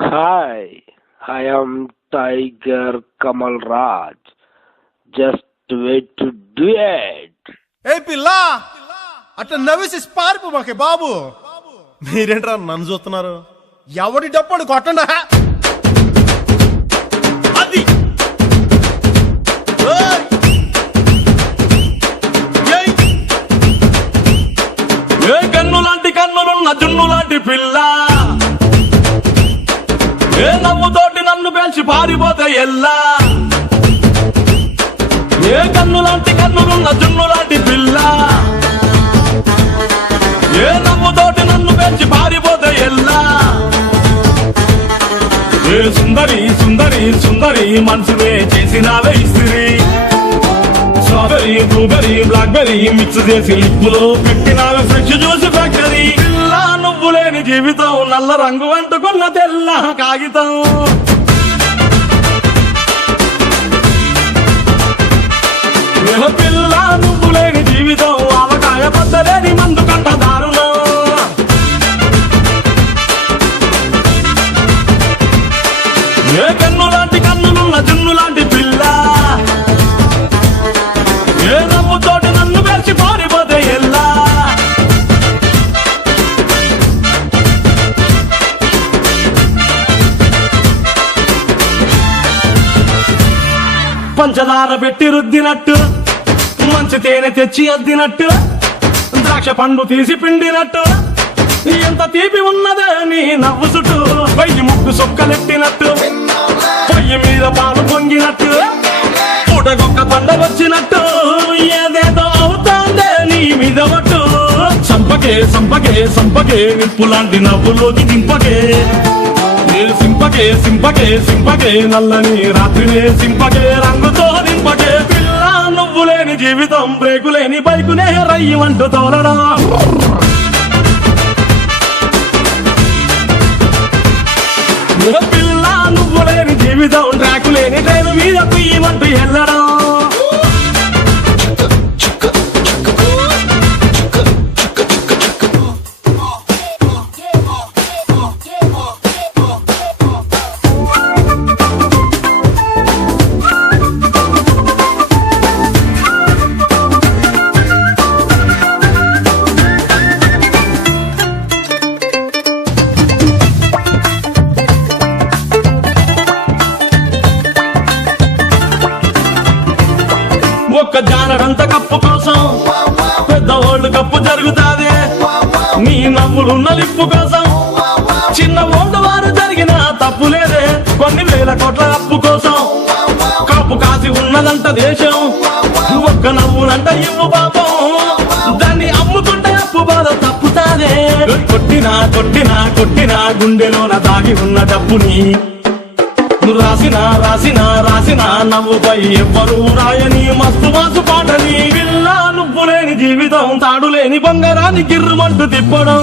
Hi, I am Tiger Kamal Raj. Just wait to do it. ఏ పిల్లా అట్లా నవ్వేసి పారిపోమాకే బాబు. మీరేంట్రా నన్ను చూస్తున్నారు? ఎవడి డప్పుడు కొట్టండా అది. ఏ కన్ను లాంటి కన్నులున్న జున్ను లాంటి పిల్ల, ఏ నవ్వుతోటి నన్ను పేల్చి పారిపోతే ఎల్లా. ఏ కన్ను లాంటి కన్నులున్న జున్ను లాంటి పిల్ల, ఏ నవ్వుతోటి నన్ను పేల్చి పారిపోతే ఎల్లా. ఏ సుందరి సుందరి సుందరి మనసునే చేసినావే ఇస్త్రీ. స్ట్రాబెరీ బ్లూబెరీ బ్లాక్బెరీ మిక్స్ చేసి లిప్పులో పెట్టినావే ఫ్రెష్ జ్యూస్ ఫ్యాక్టరీ. పిల్ల నువ్వు లేని జీవితం నల్ల రంగు అంటుకున్న తెల్ల కాగితం. పిల్ల నువ్వు లేని జీవితం ఆవకాయ పద్దలేని మందు కంట దారుణం. ఏ కన్ను లాంటి కన్నులున్న జున్ను లాంటి పిల్ల, ఏ నవ్వుతోటి నన్ను పేర్చి పారిపోతే ఎల్లా. పంచదార పెట్టి రుద్దినట్టు, మంచి తేనె తెచ్చి అద్దినట్టు, ద్రాక్ష పండు తీసి పిండినట్టు, ఎంత తీపి ఉన్నదే నీ నవ్వు చుట్టూ. పొయ్యి ముగ్గు సొక్కలెట్టినట్టు, పొయ్యి మీద పాలు పొంగినట్టు, పూటకొక్క పండ వచ్చినట్టు, ఏదేదో అవుతాందే నీ మీద ఒట్టు. సంపకే సంపకే సంపకే నిప్పు లాంటి నవ్వులోకి దింపకే. సింపకే సింపకే సింపకే నల్లని రాత్రినే సింపకే రంగుతో నింపకే. పిల్ల నువ్వు లేని జీవితం బ్రేకు లేని బైకునే రయ్యమంటూ తోలడా. పిల్ల నువ్వు లేని జీవితం ట్రాకు లేని ట్రైన్ మీద కుయ్యమంటూ ఎల్లడం. ఒక్క జానడంత కప్పు కోసం పెద్ద ఓల్డ్ కప్పు జరుగుతాదే. నీ నవ్వులున్న లిప్పు కోసం చిన్న ఓల్డ్ వారు జరిగిన తప్పు లేదే. కొన్ని వేల కోట్ల అప్పు కోసం కాపు కాసి ఉన్నదంట దేశం. ఒక్క నవ్వులంట ఇవ్వు పాపం, దాన్ని అమ్ముకుంటే అప్పు బాధ తప్పుతాదే. కొట్టినా కొట్టినా కొట్టినా గుండెలోన దాగి ఉన్న డబ్బుని రాసినా రాసినా రాసినా నవ్వుపై ఎవ్వరూ రాయని మస్తు మాసు పాటని. పిల్ల నువ్వు లేని జీవితం తాడు లేని బంగారాన్ని గిర్రుమంటూ తిప్పడం.